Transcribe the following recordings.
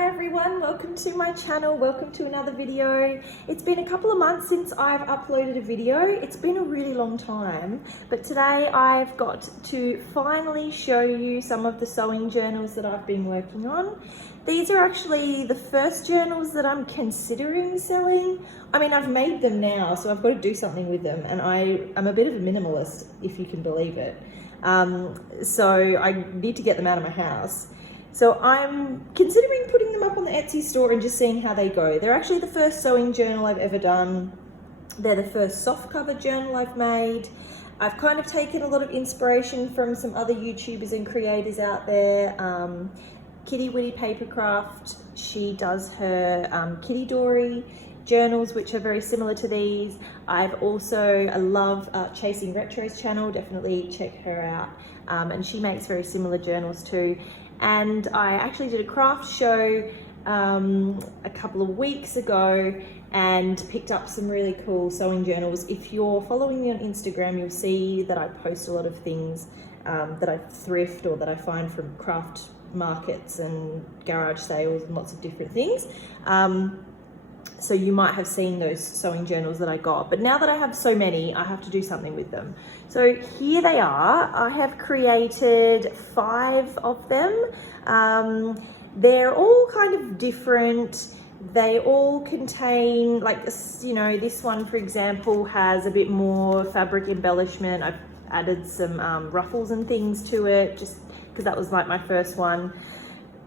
Hi everyone, welcome to my channel, welcome to another video. It's been a couple of months since I've uploaded a video. It's been a really long time, but today I've got to finally show you some of the sewing journals that I've been working on. These are actually the first journals that I'm considering selling. I mean, I've made them now, so I've got to do something with them, and I'm a bit of a minimalist, if you can believe it. So I need to get them out of my house. So I'm considering putting them up on the Etsy store and just seeing how they go. They're actually the first sewing journal I've ever done. They're the first softcover journal I've made. I've kind of taken a lot of inspiration from some other YouTubers and creators out there. Kitty Witty Papercraft, she does her Kitty Dory journals, which are very similar to these. I love Chasing Retro's channel, definitely check her out. And she makes very similar journals too. And I actually did a craft show a couple of weeks ago and picked up some really cool sewing journals. If you're following me on Instagram, you'll see that I post a lot of things that I thrift or that I find from craft markets and garage sales and lots of different things. So you might have seen those sewing journals that I got, but now that I have so many, I have to do something with them. So here they are. I have created 5 of them. They're all kind of different. They all contain, like, you know, this one, for example, has a bit more fabric embellishment. I've added some ruffles and things to it, just because that was like my first one.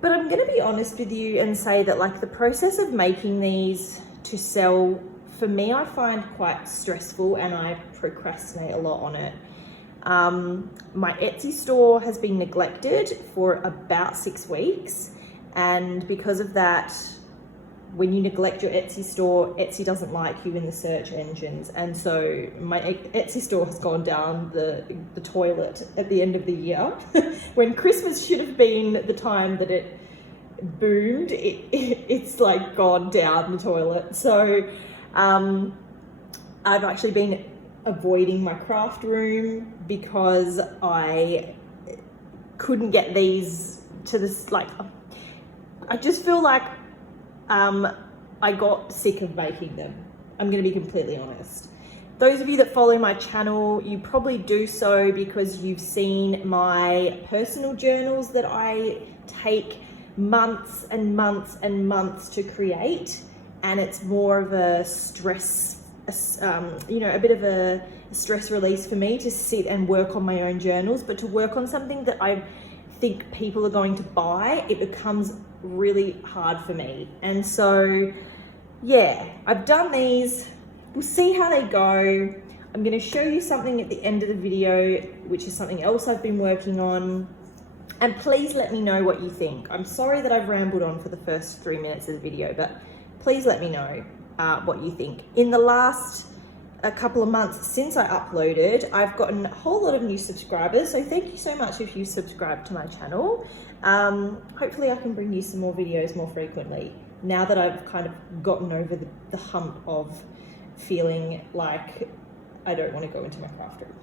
But I'm going to be honest with you and say that, like, the process of making these to sell, for me, I find quite stressful and I procrastinate a lot on it. My Etsy store has been neglected for about 6 weeks. And because of that, when you neglect your Etsy store, Etsy doesn't like you in the search engines. And so my Etsy store has gone down the toilet at the end of the year. When Christmas should have been the time that it boomed, it's like gone down the toilet. So I've actually been avoiding my craft room because I couldn't get these to this, like, I just feel like I got sick of making them. I'm going to be completely honest. Those of you that follow my channel, you probably do so because you've seen my personal journals that I take months and months and months to create, and it's more of a stress, you know, a bit of a stress release for me to sit and work on my own journals. But to work on something that I think people are going to buy, it becomes really hard for me. And so yeah, I've done these. We'll see how they go. I'm going to show you something at the end of the video, which is something else I've been working on, and please let me know what you think. I'm sorry that I've rambled on for the first 3 minutes of the video, but please let me know what you think. In the last a couple of months since I uploaded, I've gotten a whole lot of new subscribers, so thank you so much if you subscribe to my channel. Hopefully I can bring you some more videos more frequently now that I've kind of gotten over the hump of feeling like I don't want to go into my craft room.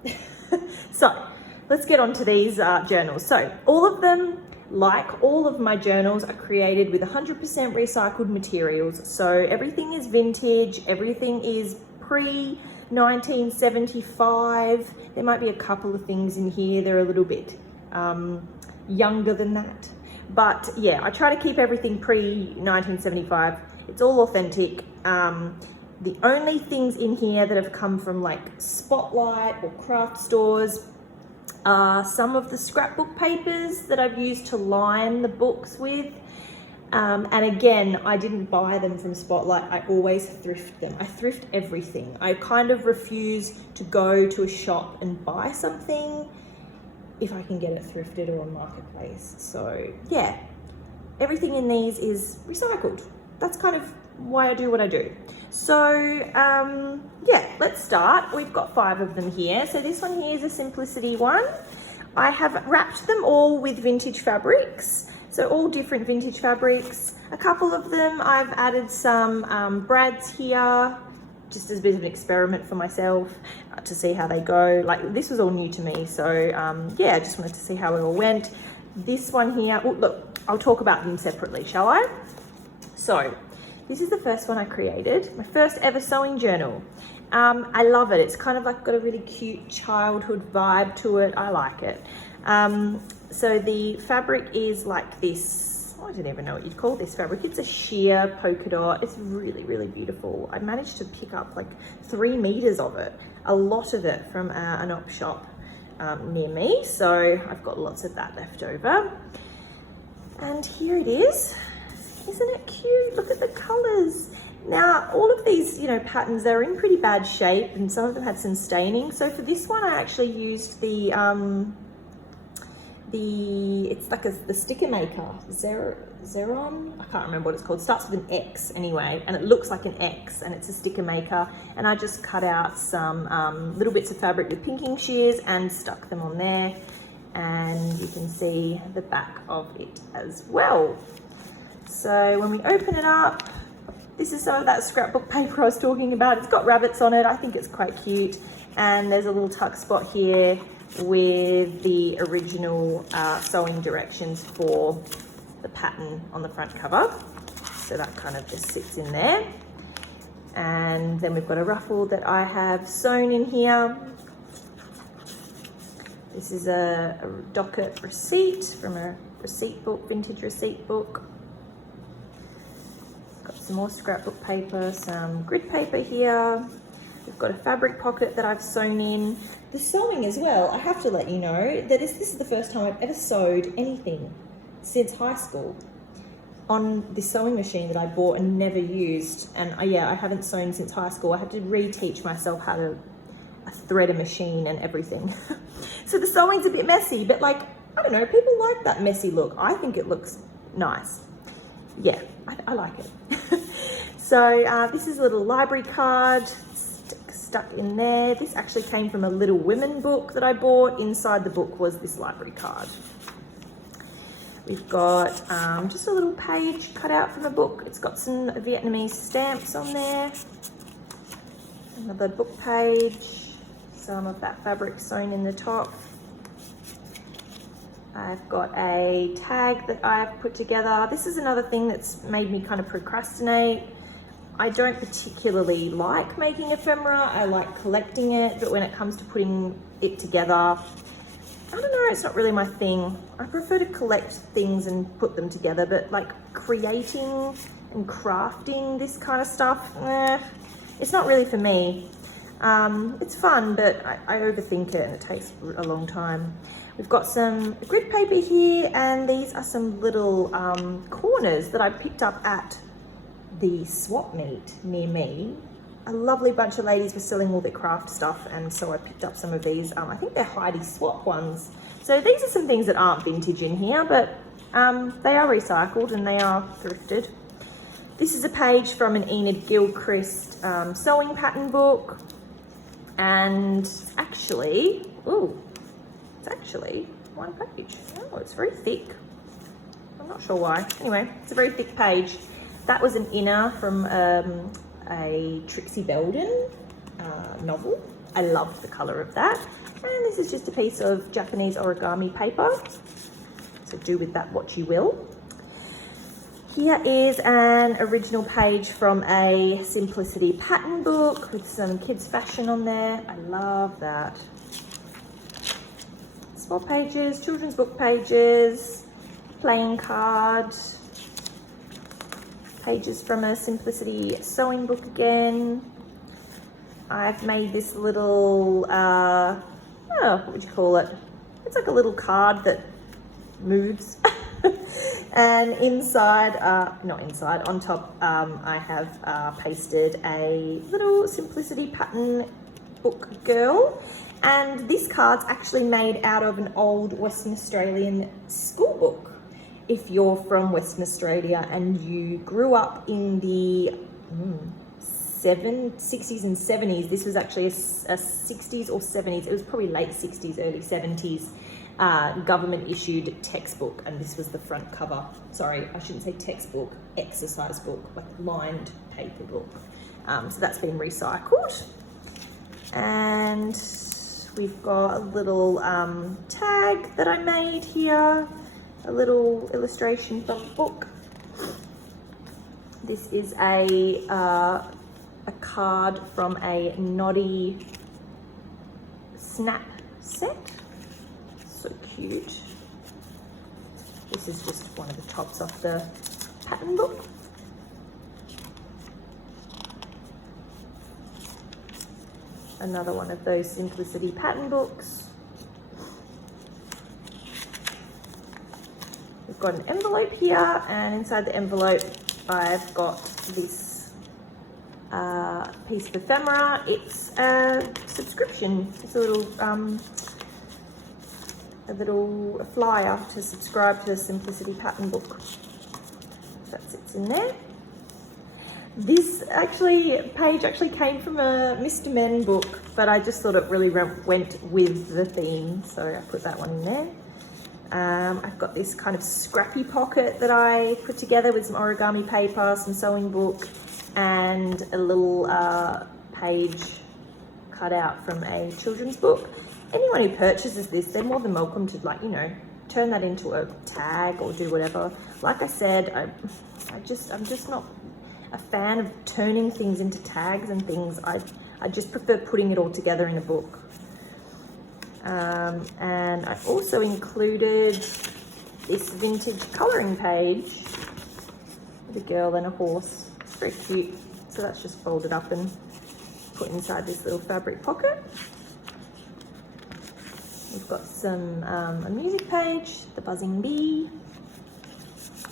So let's get on to these journals. So all of them, like all of my journals, are created with 100% recycled materials. So everything is vintage, everything is pre-1975. There might be a couple of things in here, they're a little bit younger than that. But yeah, I try to keep everything pre-1975. It's all authentic. The only things in here that have come from like Spotlight or craft stores are some of the scrapbook papers that I've used to line the books with. And again, I didn't buy them from Spotlight. I always thrift them. I thrift everything. I kind of refuse to go to a shop and buy something if I can get it thrifted or on Marketplace. So yeah, everything in these is recycled. That's kind of why I do what I do. So yeah, let's start. We've got 5 of them here. So this one here is a simplicity one. I have wrapped them all with vintage fabrics. So all different vintage fabrics. A couple of them I've added some brads here, just as a bit of an experiment for myself to see how they go. Like, this was all new to me, so yeah, I just wanted to see how it all went. This one here, oh, look, I'll talk about them separately, shall I? So this is the first one I created, my first ever sewing journal. I love it. It's kind of like got a really cute childhood vibe to it. I like it. So the fabric is like this, I don't even know what you'd call this fabric. It's a sheer polka dot. It's really, really beautiful. I managed to pick up like 3 meters of it, a lot of it from an op shop near me. So I've got lots of that left over. And here it is. Isn't it cute? Look at the colors. Now, all of these, patterns, they're in pretty bad shape and some of them had some staining. So for this one, I actually used the it's like the sticker maker, Zeron? I can't remember what it's called. It starts with an X anyway, and it looks like an X, and it's a sticker maker. And I just cut out some little bits of fabric with pinking shears and stuck them on there. And you can see the back of it as well. So when we open it up, this is some of that scrapbook paper I was talking about. It's got rabbits on it. I think it's quite cute. And there's a little tuck spot here with the original sewing directions for the pattern on the front cover. So that kind of just sits in there. And then we've got a ruffle that I have sewn in here. This is a docket receipt from a receipt book, vintage receipt book. Got some more scrapbook paper, some grid paper here. We've got a fabric pocket that I've sewn in. The sewing as well, I have to let you know that this is the first time I've ever sewed anything since high school on this sewing machine that I bought and never used. And yeah, I haven't sewn since high school. I had to reteach myself how to thread a machine and everything. So the sewing's a bit messy, but like, I don't know, people like that messy look. I think it looks nice. Yeah, I like it. So this is a little library card stuck in there. This actually came from a Little Women book that I bought. Inside the book was this library card. We've got just a little page cut out from a book. It's got some Vietnamese stamps on there. Another book page. Some of that fabric sewn in the top. I've got a tag that I've put together. This is another thing that's made me kind of procrastinate. I don't particularly like making ephemera. I like collecting it, but when it comes to putting it together, I don't know, it's not really my thing. I prefer to collect things and put them together, but like creating and crafting this kind of stuff, it's not really for me. It's fun, but I overthink it and it takes a long time. We've got some grid paper here, and these are some little corners that I picked up at the swap meet near me. A lovely bunch of ladies were selling all their craft stuff, and so I picked up some of these. I think they're Heidi swap ones. So these are some things that aren't vintage in here, but they are recycled and they are thrifted. This is a page from an Enid Gilchrist sewing pattern book. And it's actually one page. Oh, it's very thick. I'm not sure why. Anyway, it's a very thick page. That was an inner from a Trixie Belden novel. I love the color of that. And this is just a piece of Japanese origami paper. So do with that what you will. Here is an original page from a Simplicity pattern book with some kids fashion on there. I love that. Small pages, children's book pages, playing card, pages from a Simplicity sewing book again. I've made this little, what would you call it? It's like a little card that moves. And inside, on top, I have pasted a little Simplicity pattern book girl. And this card's actually made out of an old Western Australian school book. If you're from Western Australia and you grew up in the 60s and 70s, this was actually a 60s or 70s, it was probably late 60s, early 70s. Government issued textbook, and this was the front cover. Sorry, I shouldn't say textbook, exercise book, like lined paper book. So that's been recycled. And we've got a little tag that I made here, a little illustration from the book. This is a card from a Noddy snap set. So cute. This is just one of the tops off the pattern book. Another one of those Simplicity pattern books. We've got an envelope here, and inside the envelope I've got this piece of ephemera. It's a subscription. It's a little flyer to subscribe to the Simplicity pattern book. That sits in there. This page actually came from a Mr. Men book, but I just thought it really went with the theme, so I put that one in there. I've got this kind of scrappy pocket that I put together with some origami paper, some sewing book, and a little page cut out from a children's book. Anyone who purchases this, they're more than welcome to, like, you know, turn that into a tag or do whatever. Like I said, I'm just not a fan of turning things into tags and things. I just prefer putting it all together in a book. And I also included this vintage colouring page with a girl and a horse. It's very cute. So that's just folded up and put inside this little fabric pocket. We've got some a music page, the buzzing bee.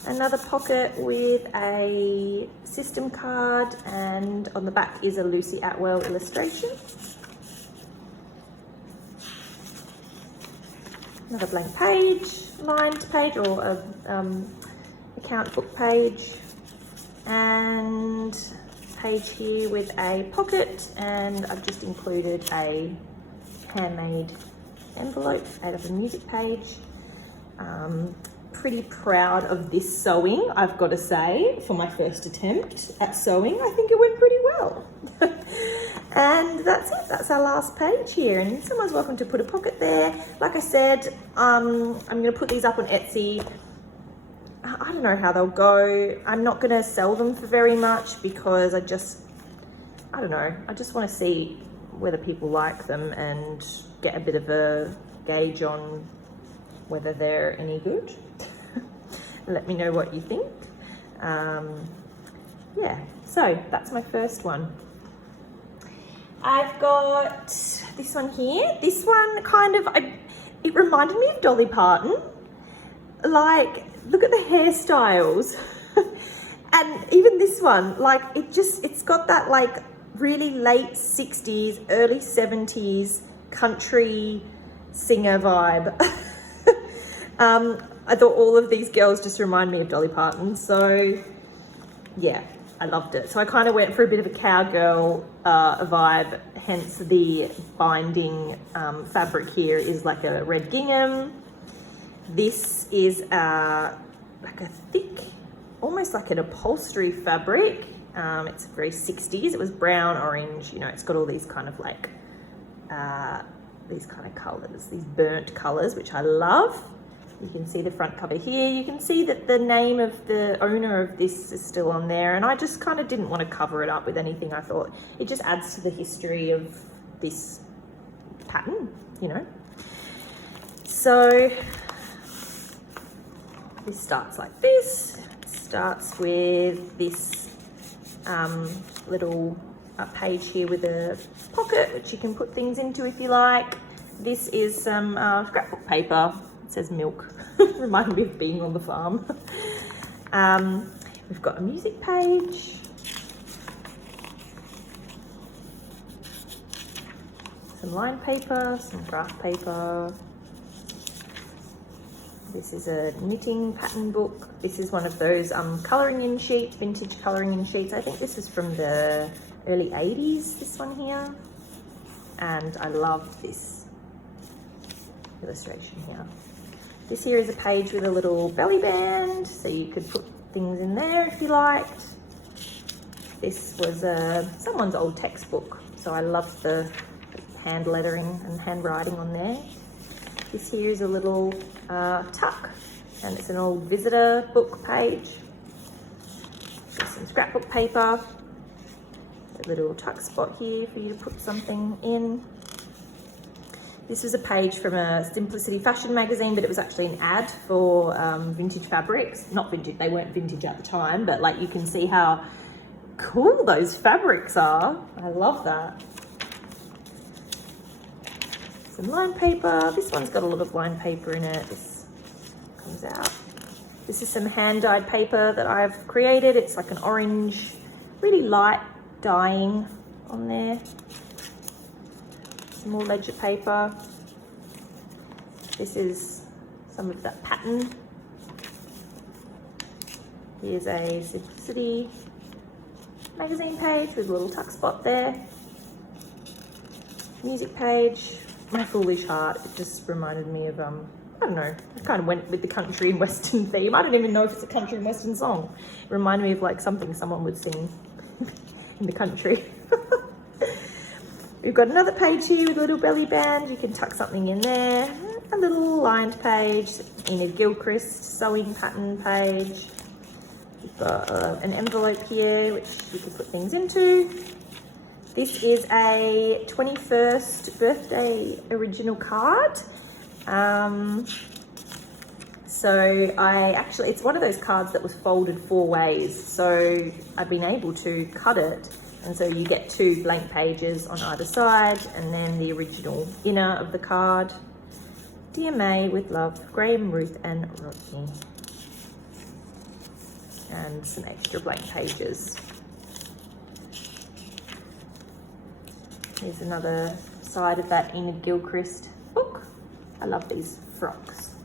Another pocket with a system card, and on the back is a Lucy Atwell illustration. Another blank page, lined page, or a account book page, and page here with a pocket, and I've just included a handmade envelope out of a music page. Pretty proud of this sewing, I've got to say, for my first attempt at sewing. I think it went pretty well. And that's it, that's our last page here, and someone's welcome to put a pocket there. Like I said, I'm going to put these up on Etsy. I don't know how they'll go. I'm not going to sell them for very much because I don't know, I just want to see whether people like them and get a bit of a gauge on whether they're any good. Let me know what you think. Yeah, so that's my first one. I've got this one here. This one kind of, it reminded me of Dolly Parton. Like, look at the hairstyles. And even this one, like, it's got that like really late 60s, early 70s country singer vibe. I thought all of these girls just remind me of Dolly Parton, so yeah, I loved it. So I kind of went for a bit of a cowgirl vibe, hence the binding fabric here is like a red gingham. This is like a thick, almost like an upholstery fabric. It's very 60s. It was brown, orange, you know, it's got all these kind of like, these kind of colors, these burnt colors, which I love. You can see the front cover here. You can see that the name of the owner of this is still on there, and I just kind of didn't want to cover it up with anything. I thought it just adds to the history of this pattern, you know. So this starts like this. It starts with this little page here with a pocket, which you can put things into if you like. This is some scrapbook paper. It says milk. Reminded me of being on the farm. We've got a music page. Some lined paper, some graph paper. This is a knitting pattern book. This is one of those colouring in sheets, vintage colouring in sheets. I think this is from the early 80s, this one here. And I love this illustration here. This here is a page with a little belly band, so you could put things in there if you liked. This was someone's old textbook, so I love the hand lettering and handwriting on there. This here is a little tuck, and it's an old visitor book page. This some scrapbook paper, a little tuck spot here for you to put something in. This was a page from a Simplicity fashion magazine, but it was actually an ad for vintage fabrics. Not vintage, they weren't vintage at the time, but like you can see how cool those fabrics are. I love that. Some line paper. This one's got a lot of line paper in it. This comes out. This is some hand-dyed paper that I've created. It's like an orange, really light dyeing on there. Some more ledger paper. This is some of that pattern. Here's a Simplicity magazine page with a little tuck spot there. Music page. My Foolish Heart. It just reminded me of, I don't know, I kind of went with the country and western theme. I don't even know if it's a country and western song. It reminded me of like something someone would sing in the country. We've got another page here with a little belly band. You can tuck something in there. A little lined page, Enid Gilchrist sewing pattern page. We've got an envelope here which you can put things into. This is a 21st birthday original card. So it's one of those cards that was folded 4 ways. So I've been able to cut it. And so you get 2 blank pages on either side, and then the original inner of the card. Dear May, with love, Graham, Ruth, and Rodney. And some extra blank pages. Here's another side of that Enid Gilchrist book. I love these frocks.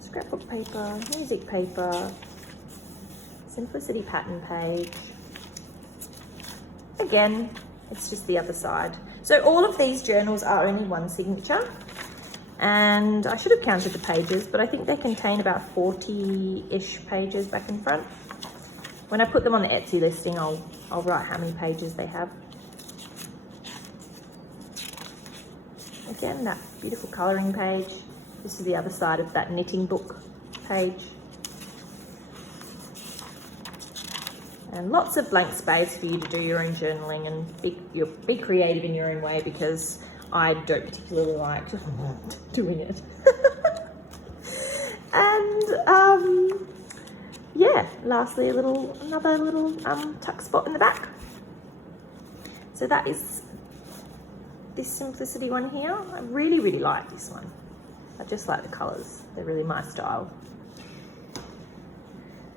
Scrapbook paper, music paper, Simplicity pattern page. Again, it's just the other side. So all of these journals are only 1 signature, and I should have counted the pages, but I think they contain about 40-ish pages back and front. When I put them on the Etsy listing, I'll write how many pages they have. Again, that beautiful colouring page. This is the other side of that knitting book page. And lots of blank space for you to do your own journaling and be creative in your own way, because I don't particularly like doing it. And yeah, lastly, another little tuck spot in the back. So that is this Simplicity one here. I really, really like this one. I just like the colours. They're really my style.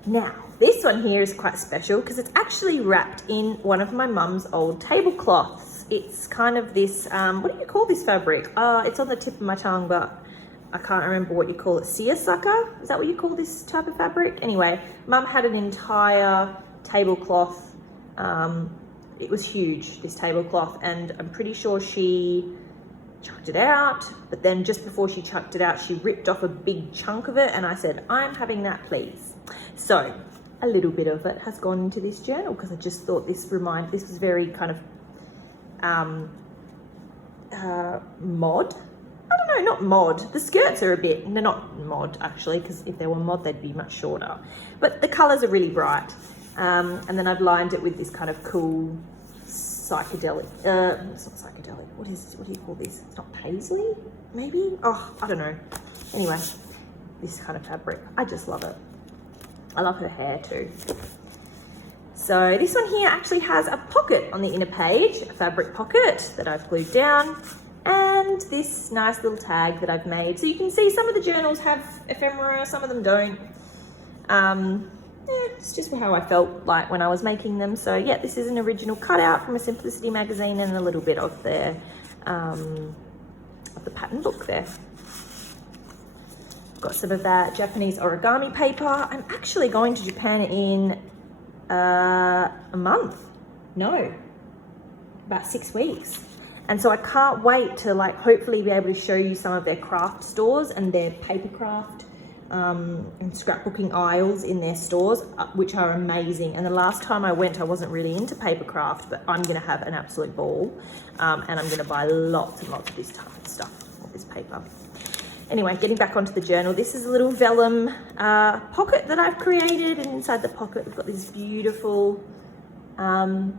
Now, this one here is quite special because it's actually wrapped in one of my mum's old tablecloths. It's kind of this, what do you call this fabric? It's on the tip of my tongue, but I can't remember what you call it. Seersucker? Is that what you call this type of fabric? Anyway, Mum had an entire tablecloth. It was huge, this tablecloth, and I'm pretty sure she chucked it out, but then just before she chucked it out, she ripped off a big chunk of it, and I said, I'm having that, please. So a little bit of it has gone into this journal because I just thought this was very kind of mod. I don't know, not mod. The skirts are they're not mod actually, because if they were mod, they'd be much shorter. But the colors are really bright. And then I've lined it with this kind of cool psychedelic, it's not psychedelic, what do you call this? It's not paisley, maybe? Oh, I don't know. Anyway, this kind of fabric, I just love it. I love her hair too. So this one here actually has a pocket on the inner page, a fabric pocket that I've glued down, and this nice little tag that I've made. So you can see some of the journals have ephemera, some of them don't. It's just how I felt like when I was making them. So yeah, this is an original cutout from a Simplicity magazine and a little bit of the pattern book there. Got some of that Japanese origami paper. I'm actually going to Japan in a month. No, about 6 weeks. And so I can't wait to hopefully be able to show you some of their craft stores and their paper craft and scrapbooking aisles in their stores, which are amazing. And the last time I went, I wasn't really into paper craft, but I'm gonna have an absolute ball. And I'm gonna buy lots and lots of this type of stuff, of this paper. Anyway, getting back onto the journal, this is a little vellum pocket that I've created, and inside the pocket we've got this beautiful magazine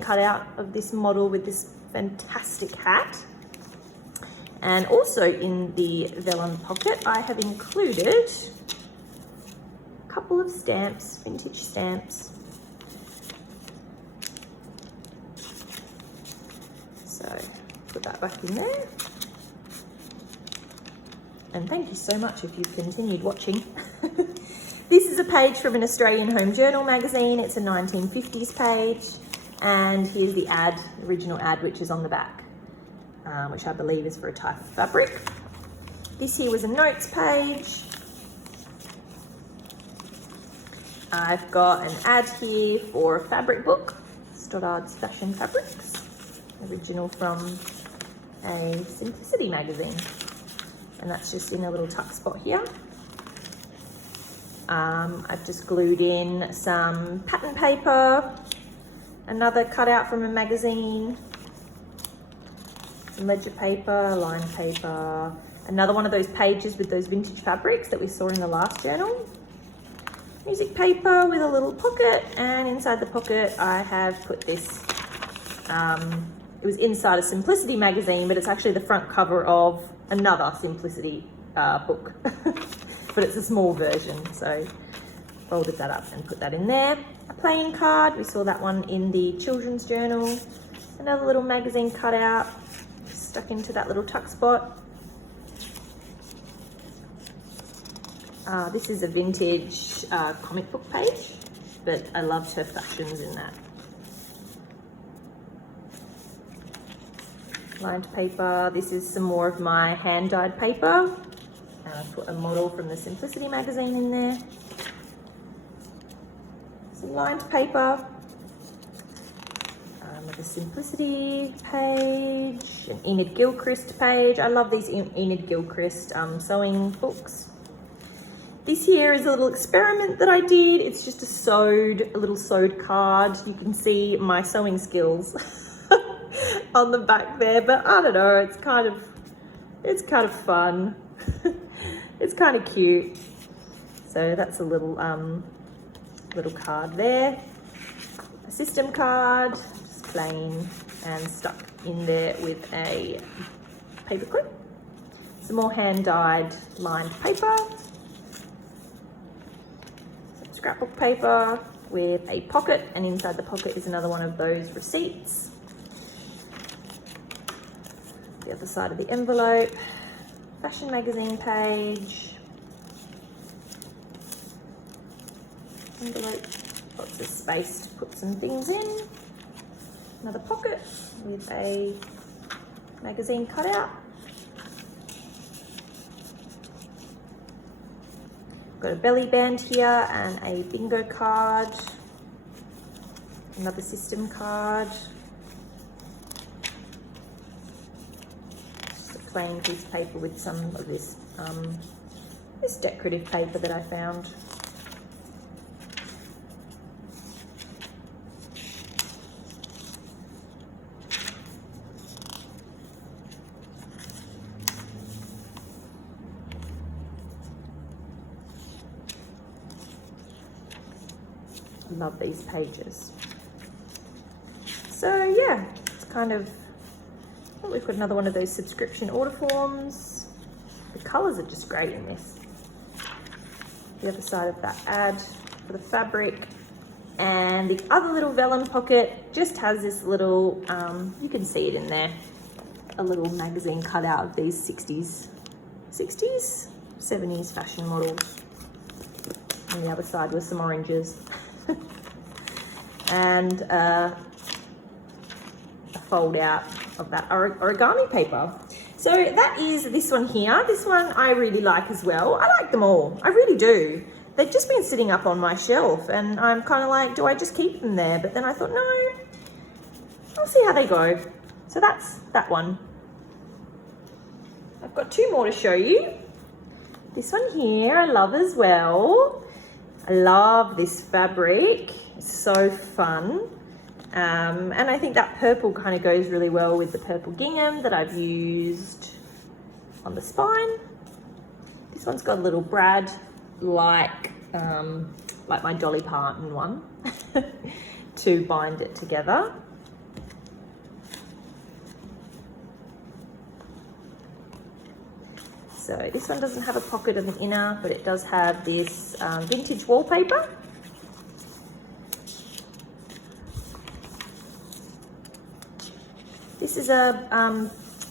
cutout of this model with this fantastic hat. And also in the vellum pocket I have included a couple of stamps, vintage stamps. So put that back in there. And thank you so much if you've continued watching. This is a page from an Australian Home Journal magazine. It's a 1950s page. And here's the ad, original ad, which is on the back, which I believe is for a type of fabric. This here was a notes page. I've got an ad here for a fabric book, Stoddard's Fashion Fabrics, original from a Simplicity magazine. And that's just in a little tuck spot here. I've just glued in some pattern paper, another cutout from a magazine, some ledger paper, lined paper, another one of those pages with those vintage fabrics that we saw in the last journal, music paper with a little pocket, and inside the pocket I have put this, it was inside a Simplicity magazine, but it's actually the front cover of another Simplicity book, but it's a small version, so folded that up and put that in there. A playing card, we saw that one in the children's journal. Another little magazine cutout stuck into that little tuck spot. This is a vintage comic book page, but I loved her fashions in that. Lined paper, this is some more of my hand-dyed paper. And I put a model from the Simplicity magazine in there. Some lined paper. With a Simplicity page, an Enid Gilchrist page. I love these Enid Gilchrist sewing books. This here is a little experiment that I did. It's just a little sewed card. You can see my sewing skills on the back there, but I don't know, it's kind of fun. It's kind of cute. So that's a little card there. A system card, just plain and stuck in there with a paper clip. Some more hand-dyed lined paper. Some scrapbook paper with a pocket, and inside the pocket is another one of those receipts. The other side of the envelope. Fashion magazine page. Envelope, lots of space to put some things in. Another pocket with a magazine cutout. Got a belly band here and a bingo card. Another system card. Just a plain piece of paper with some of this decorative paper that I found. Love these pages. So yeah, it's kind of, oh, we've got another one of those subscription order forms. The colours are just great in this. The other side of that ad for the fabric, and the other little vellum pocket just has this little, you can see it in there, a little magazine cut out of these 70s fashion models. And the other side was some oranges. And a fold out of that origami paper. So that is this one here. This one I really like as well. I like them all, I really do. They've just been sitting up on my shelf and I'm kind of like, do I just keep them there? But then I thought, no, I'll see how they go. So that's that one. I've got two more to show you. This one here I love as well. I love this fabric. It's so fun. And I think that purple kind of goes really well with the purple gingham that I've used on the spine. This one's got a little brad like my Dolly Parton one to bind it together. So this one doesn't have a pocket of an inner, but it does have this vintage wallpaper. This is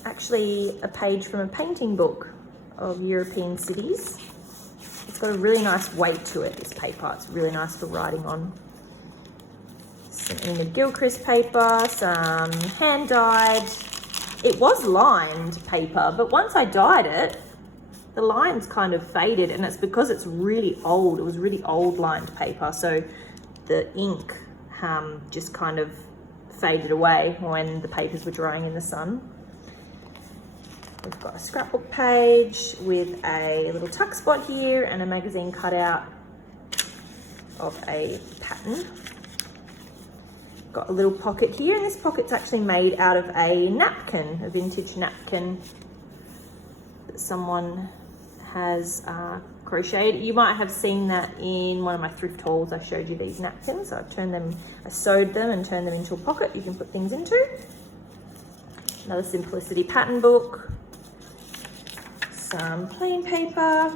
actually a page from a painting book of European cities. It's got a really nice weight to it, this paper. It's really nice for writing on. Some Enid Gilchrist paper, some hand-dyed. It was lined paper, but once I dyed it, the lines kind of faded, and it's because it's really old. It was really old lined paper, so the ink just kind of faded away when the papers were drying in the sun. We've got a scrapbook page with a little tuck spot here and a magazine cutout of a pattern. Got a little pocket here, and this pocket's actually made out of a napkin, a vintage napkin that someone has crocheted. You might have seen that in one of my thrift hauls. I showed you these napkins. I sewed them and turned them into a pocket you can put things into. Another Simplicity pattern book. Some plain paper.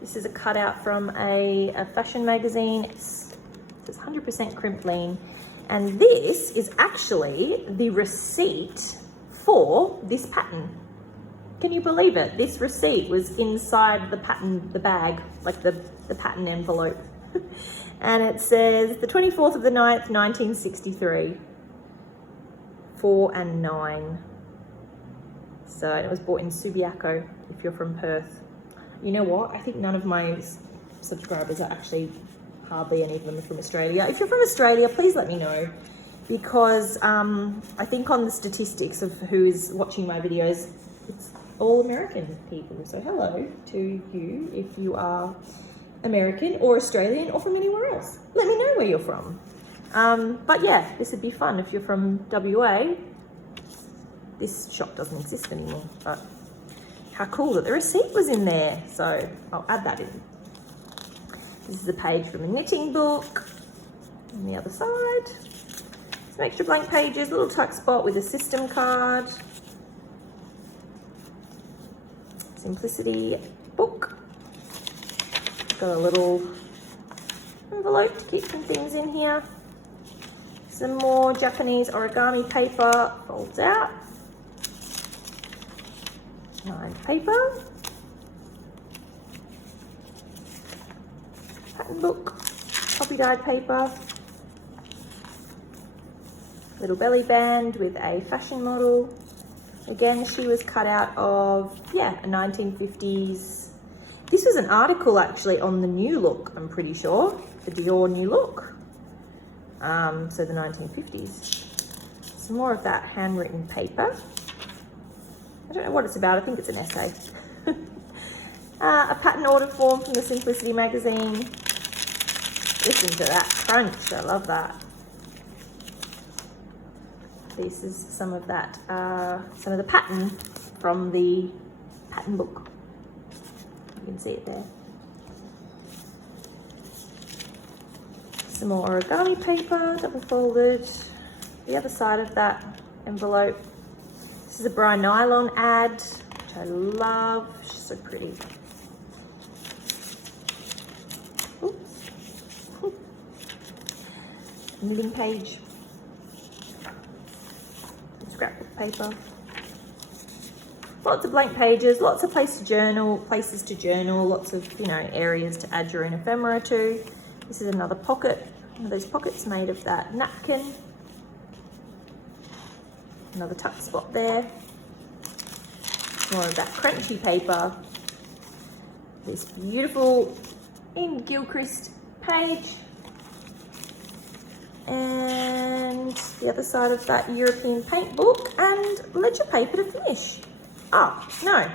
This is a cutout from a fashion magazine. It says 100% crimpline. And this is actually the receipt for this pattern. Can you believe it? This receipt was inside the pattern, the bag, like the pattern envelope. And it says the 24th of the 9th, 1963, 4 and 9. So it was bought in Subiaco, if you're from Perth. You know what? I think none of my subscribers are actually, hardly any of them are from Australia. If you're from Australia, please let me know, because I think on the statistics of who is watching my videos, it's all American people. So hello to you if you are American or Australian or from anywhere else. Let me know where you're from. But yeah, this would be fun if you're from WA. This shop doesn't exist anymore, but how cool that the receipt was in there. So I'll add that in. This is a page from a knitting book. On the other side, some extra blank pages, little tuck spot with a system card. Simplicity book. Got a little envelope to keep some things in here. Some more Japanese origami paper, folds out. Lined paper. Pattern book, copy dyed paper. Little belly band with a fashion model. Again, she was cut out of, yeah, a 1950s. This was an article actually on the New Look, I'm pretty sure, the Dior New Look. So the 1950s. Some more of that handwritten paper. I don't know what it's about, I think it's an essay. A pattern order form from the Simplicity magazine. Listen to that crunch, I love that. This is some of that, some of the pattern from the pattern book. You can see it there. Some more origami paper, double folded. The other side of that envelope. This is a Brian Nylon ad, which I love. She's so pretty. Oops. Knitting page. Scrapbook paper. Lots of blank pages, lots of places to journal, lots of, you know, areas to add your own ephemera to. This is another pocket, one of those pockets made of that napkin. Another tuck spot there. More of that crunchy paper. This beautiful Enid Gilchrist page. And the other side of that European paint book and ledger paper to finish. Oh, no,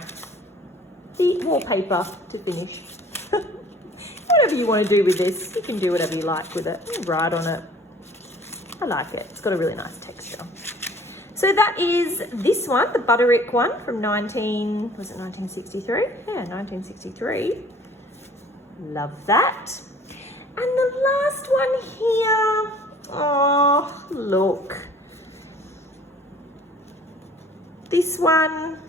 the wallpaper to finish. Whatever you want to do with this, you can do whatever you like with it. You write on it. I like it. It's got a really nice texture. So that is this one, the Butterick one from 1963? Yeah, 1963. Love that. And the last one here, oh, look. This one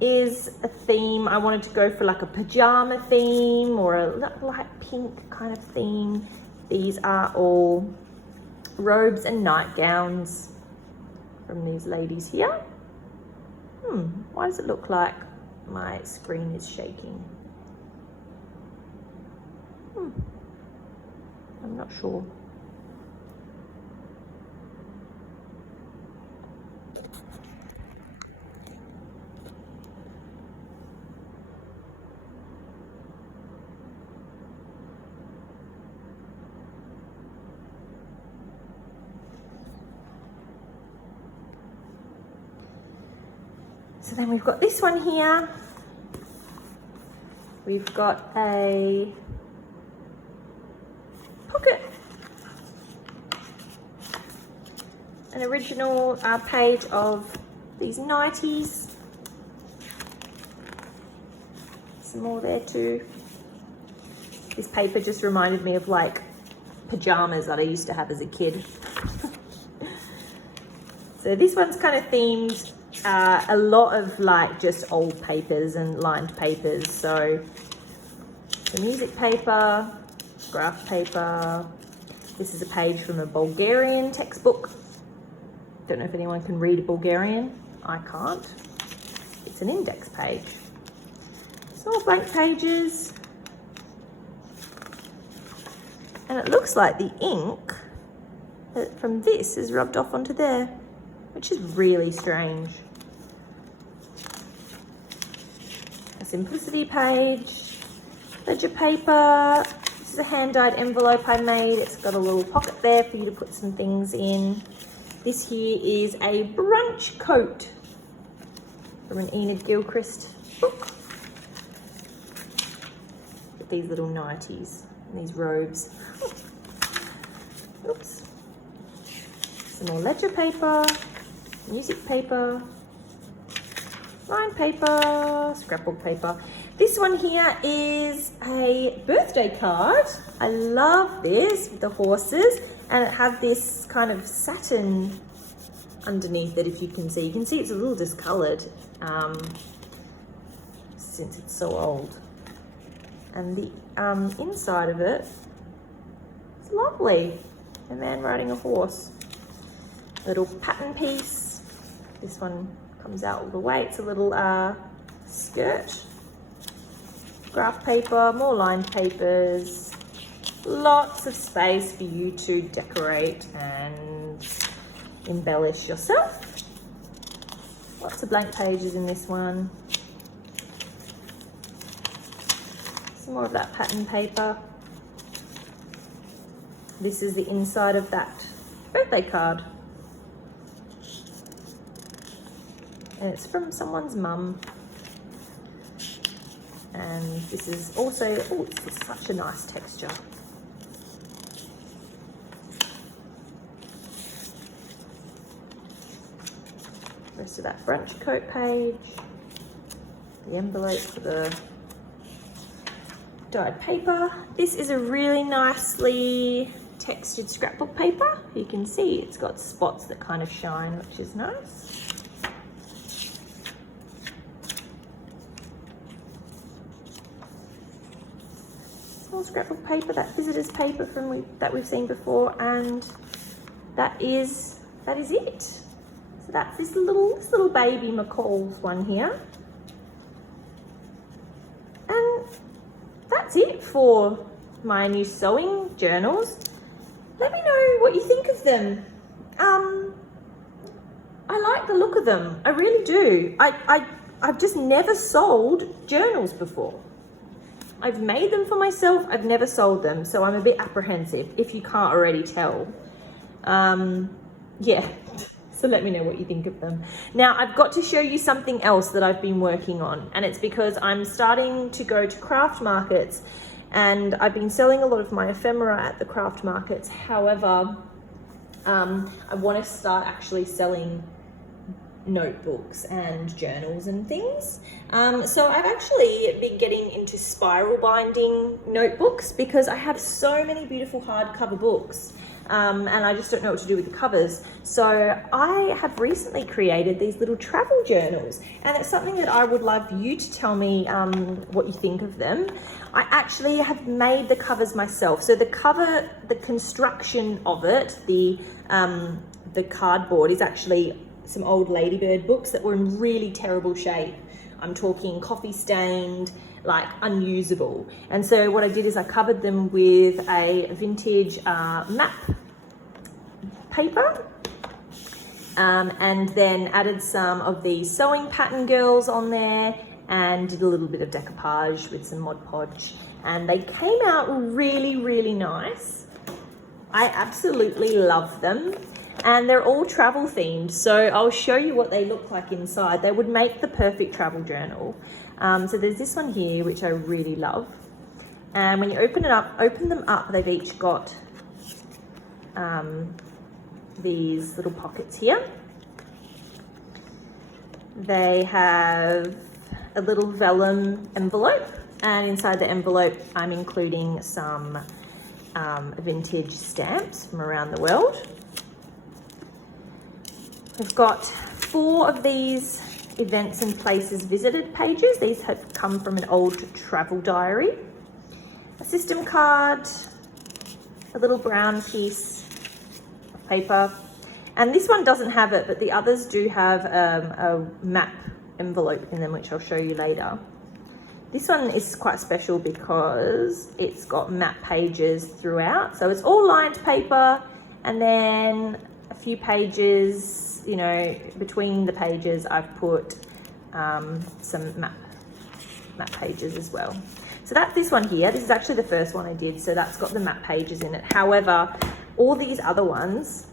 is a theme. I wanted to go for like a pajama theme or a light pink kind of theme. These are all robes and nightgowns from these ladies here. Why does it look like my screen is shaking? I'm not sure. So then we've got this one here. We've got a pocket, an original page of these 90s. Some more there too. This paper just reminded me of like pajamas that I used to have as a kid. So this one's kind of themed a lot of like just old papers and lined papers. So the music paper, graph paper. This is a page from a Bulgarian textbook. Don't know if anyone can read Bulgarian. I can't. It's an index page. It's all blank pages. And it looks like the ink from this is rubbed off onto there, which is really strange. A simplicity page, ledger paper. This is a hand-dyed envelope I made. It's got a little pocket there for you to put some things in. This here is a brunch coat from an Enid Gilchrist book. With these little nighties and these robes. Oops. Some more ledger paper, music paper, line paper, scrapbook paper. This one here is a birthday card. I love this with the horses, and it had this kind of satin underneath it, if you can see. You can see it's a little discolored since it's so old. And the inside of it is lovely. A man riding a horse. Little pattern piece. This one comes out all the way. It's a little skirt. Graph paper, more lined papers. Lots of space for you to decorate and embellish yourself. Lots of blank pages in this one. Some more of that pattern paper. This is the inside of that birthday card. And it's from someone's mum. And this is also, oh, it's such a nice texture. Rest of that brunch coat page. The envelope for the dyed paper. This is a really nicely textured scrapbook paper. You can see it's got spots that kind of shine, which is nice. Small scrapbook paper, that visitor's paper that we've seen before, and that is it. So that's this little baby McCall's one here. And that's it for my new sewing journals. Let me know what you think of them. I like the look of them. I really do. I've just never sold journals before. I've made them for myself. I've never sold them, so I'm a bit apprehensive, if you can't already tell. Yeah. So let me know what you think of them. Now, I've got to show you something else that I've been working on, and it's because I'm starting to go to craft markets, and I've been selling a lot of my ephemera at the craft markets. However, I want to start actually selling notebooks and journals and things. So I've actually been getting into spiral binding notebooks because I have so many beautiful hardcover books. And I just don't know what to do with the covers. So I have recently created these little travel journals, and it's something that I would love you to tell me what you think of them. I actually have made the covers myself. So the cover, the construction of it, the cardboard is actually some old Ladybird books that were in really terrible shape. I'm talking coffee stained, like unusable. And so what I did is I covered them with a vintage map paper, and then added some of these sewing pattern girls on there and did a little bit of decoupage with some Mod Podge, and they came out really, really nice. I absolutely love them. And they're all travel themed, so I'll show you what they look like inside. They would make the perfect travel journal. So there's this one here, which I really love. And when you open them up, they've each got these little pockets here. They have a little vellum envelope, and inside the envelope, I'm including some vintage stamps from around the world. We've got 4 of these events and places visited pages. These have come from an old travel diary. A system card, a little brown piece of paper. And this one doesn't have it, but the others do have a map envelope in them, which I'll show you later. This one is quite special because it's got map pages throughout. So it's all lined paper, and then a few pages, you know, between the pages I've put some map pages as well. So that's this one here. This is actually the first one I did, so that's got the map pages in it. However, all these other ones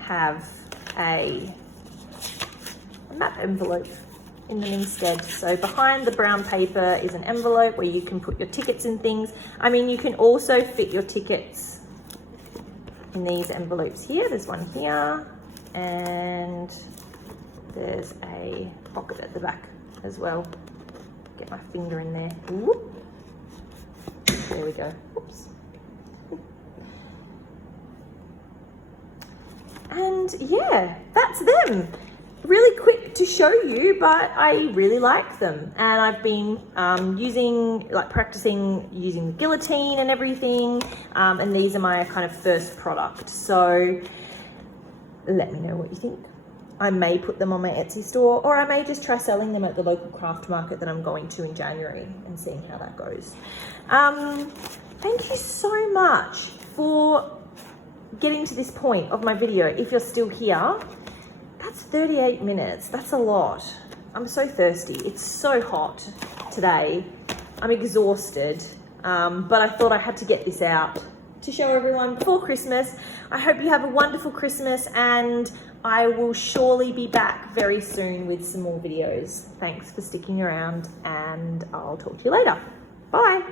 have a map envelope in them instead. So behind the brown paper is an envelope where you can put your tickets and things. I mean, you can also fit your tickets in these envelopes here. There's one here, and there's a pocket at the back as well. Get my finger in there. Whoop. There we go. Oops. And yeah, that's them. Really quick to show you, but I really like them, and I've been practicing using the guillotine and everything, and these are my kind of first product, so let me know what you think. I may put them on my Etsy store, or I may just try selling them at the local craft market that I'm going to in January and seeing how that goes. Thank you so much for getting to this point of my video. If you're still here, that's 38 minutes. That's a lot. I'm so thirsty. It's so hot today. I'm exhausted, but I thought I had to get this out to show everyone before Christmas. I hope you have a wonderful Christmas, and I will surely be back very soon with some more videos. Thanks for sticking around, and I'll talk to you later. Bye.